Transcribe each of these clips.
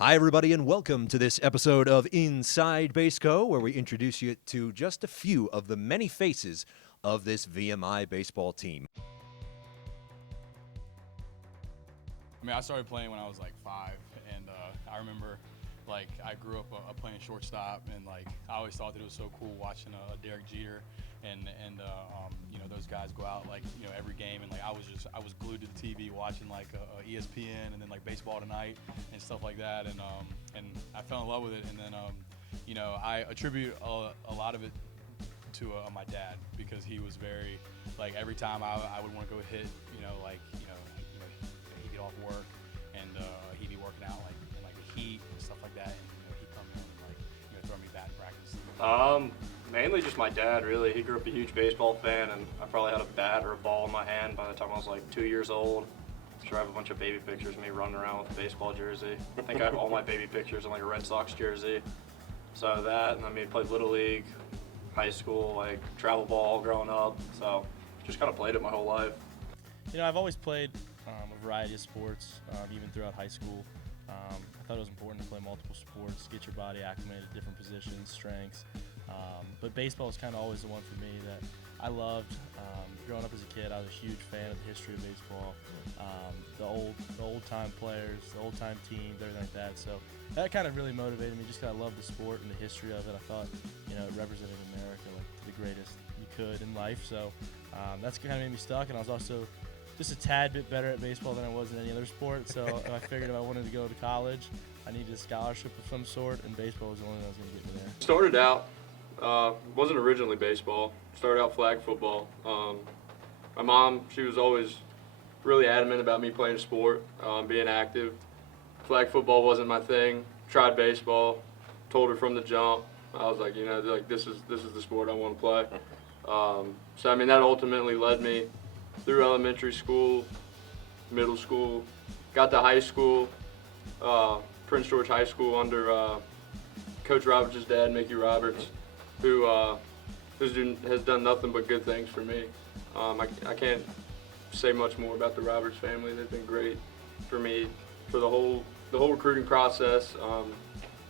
Hi, everybody, and welcome to this episode of Inside BaseCo, where we introduce you to just a few of the many faces of this VMI baseball team. I mean, I started playing when I was like 5, and I remember, I grew up playing shortstop, and I always thought that it was so cool watching a Derek Jeter and those guys go out every game, and I was glued to the TV watching ESPN and then Baseball Tonight and stuff like that, and I fell in love with it, and then I attribute a lot of it to my dad, because he was very every time I would want to go hit, he'd get off work and he'd be working out in the heat and stuff like that, and he'd come in and throw me bat practice. Mainly just my dad, really. He grew up a huge baseball fan, and I probably had a bat or a ball in my hand by the time I was 2 years old. I'm sure I have a bunch of baby pictures of me running around with a baseball jersey. I think I have all my baby pictures in a Red Sox jersey. So that, and I played Little League, high school, travel ball growing up. So just kind of played it my whole life. I've always played a variety of sports, even throughout high school. I thought it was important to play multiple sports, get your body acclimated to different positions, strengths. But baseball was kind of always the one for me that I loved. Growing up as a kid, I was a huge fan of the history of baseball, the old-time players, the old-time teams, everything like that. So that kind of really motivated me, just because I loved the sport and the history of it. I thought, it represented America to the greatest you could in life. So that's kind of made me stuck, and I was also just a tad bit better at baseball than I was in any other sport. So I figured if I wanted to go to college, I needed a scholarship of some sort, and baseball was the only one that was going to get me there. Started out, wasn't originally baseball. Started out flag football. My mom, she was always really adamant about me playing a sport, being active. Flag football wasn't my thing. Tried baseball. Told her from the jump. I was this is the sport I want to play. So that ultimately led me through elementary school, middle school, got to high school, Prince George High School under Coach Roberts' dad, Mickey Roberts, who has done nothing but good things for me. I can't say much more about the Roberts family. They've been great for me for the whole recruiting process,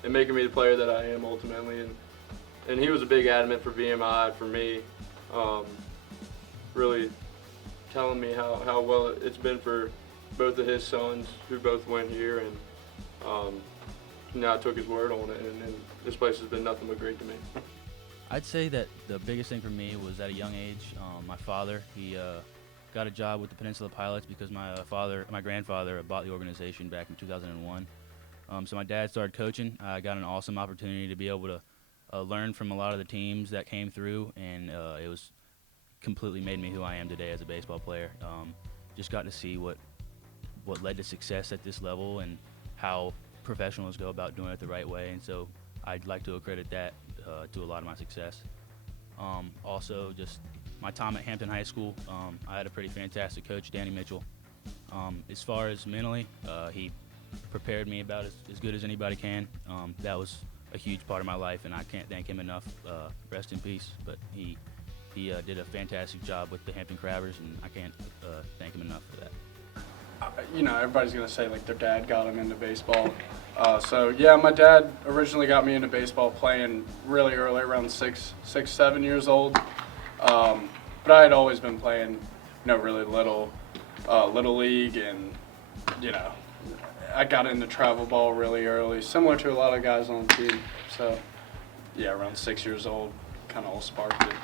and making me the player that I am ultimately. And he was a big adamant for VMI for me, really telling me how well it's been for both of his sons, who both went here, and I took his word on it, and this place has been nothing but great to me. I'd say that the biggest thing for me was at a young age. My father, he got a job with the Peninsula Pilots because my grandfather bought the organization back in 2001. So my dad started coaching. I got an awesome opportunity to be able to learn from a lot of the teams that came through, and it was completely made me who I am today as a baseball player. Just got to see what led to success at this level and how professionals go about doing it the right way, and so I'd like to accredit that to a lot of my success. Also, just my time at Hampton High School, I had a pretty fantastic coach, Danny Mitchell. As far as mentally, he prepared me about as good as anybody can. That was a huge part of my life, and I can't thank him enough. Rest in peace. But he did a fantastic job with the Hampton Crabbers, and I can't thank him enough for that. Everybody's going to say their dad got him into baseball. So yeah, my dad originally got me into baseball playing really early, around 7 years old. But I had always been playing, really little league, and I got into travel ball really early, similar to a lot of guys on the team. So yeah, around 6 years old, kind of all sparked it.